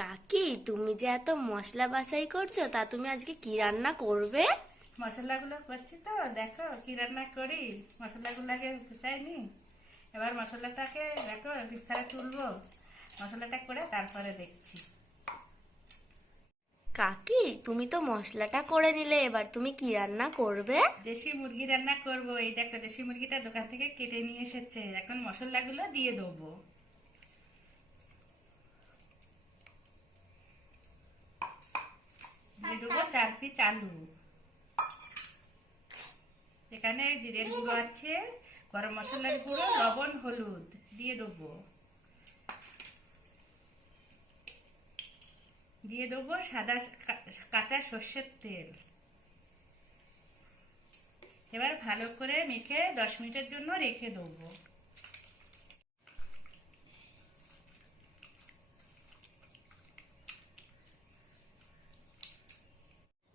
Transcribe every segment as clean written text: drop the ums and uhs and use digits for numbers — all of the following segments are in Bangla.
কাকি, তুমি যে এত মশলা বাছাই করছো, তা তুমি আজকে কি রান্না করবে? মশলাগুলো করছি তো, দেখো কি রান্না করি। মশলাগুলো আগে পিছাই নি, এবার মশলাটাকে দেখো মিক্সারে তুলবো। মশলাটা করে তারপরে দেখছি। কাকি, তুমি তো মশলাটা করে নিলে, এবার তুমি কি রান্না করবে? দেশি মুরগি রান্না করব। এই দেখো দেশি মুরগিটা দোকান থেকে কেটে নিয়ে এসেছে, এখন মশলাগুলো দিয়ে দেবো। দিয়ে দেবো 4 পিস আলু। এখানে জিরের গুঁড়ো আছে, গরম মশলার গুঁড়ো, লবণ, হলুদ দিয়ে দেবো। দিয়ে দেবো সাদা কাঁচা সর্ষের তেল। এবার ভালো করে মেখে 10 মিনিটের জন্য রেখে দেবো।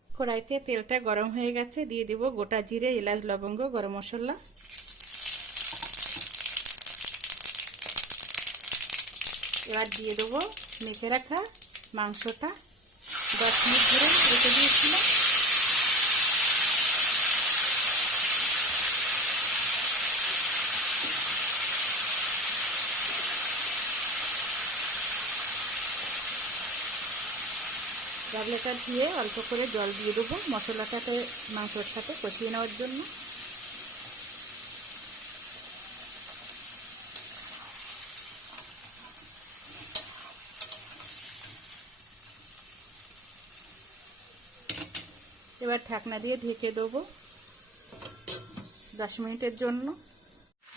কড়াইতে তেলটা গরম হয়ে গেছে, দিয়ে দিব গোটা জিরে, এলাচ, লবঙ্গ, গরম মশলা। এবার দিয়ে দেবো মেখে রাখা মাংসটা, 10 মিনিট ধরে রেখে দিয়েছিলাম। ডাবলেটা দিয়ে অল্প করে জল দিয়ে দেবো মশলাটাকে মাংসর সাথে কষিয়ে নেওয়ার জন্য। এবার ঢাকনা দিয়ে ঢেকে দেবো 10 মিনিটের জন্য।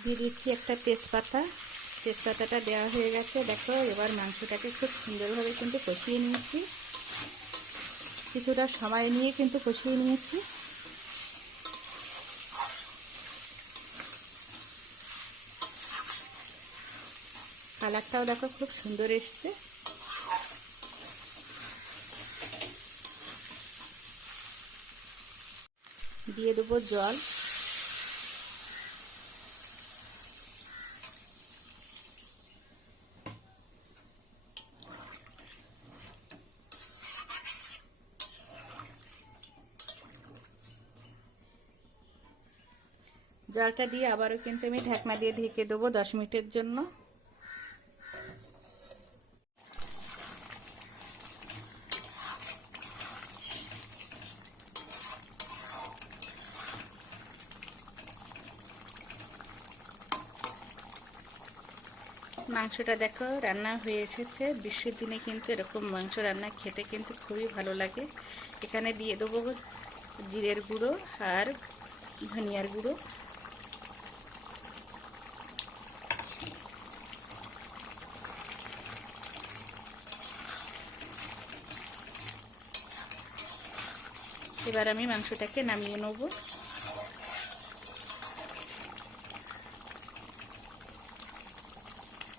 দিয়ে দিচ্ছি একটা তেজপাতা। তেজপাতাটা দেওয়া হয়ে গেছে, দেখো এবার মাংসটাকে খুব সুন্দরভাবে কিন্তু কষিয়ে নিয়েছি। কিছুটা সময় নিয়ে কিন্তু কষিয়ে নিয়েছি। কালারটাও দেখো খুব সুন্দর এসছে। দিয়ে দেবো জল। জলটা দিয়ে আবারও কিন্তু আমি ঢাকনা দিয়ে ঢেকে দেবো 10 মিনিটের জন্য। মাংসটা দেখো রান্না হয়ে এসেছে। বৃষ্টির দিনে কিন্তু এরকম মাংস রান্না খেতে কিন্তু খুবই ভালো লাগে। এখানে দিয়ে দেবো জিরের গুঁড়ো আর ধনিয়ার গুঁড়ো। এবার আমি মাংসটাকে নামিয়ে নেবো।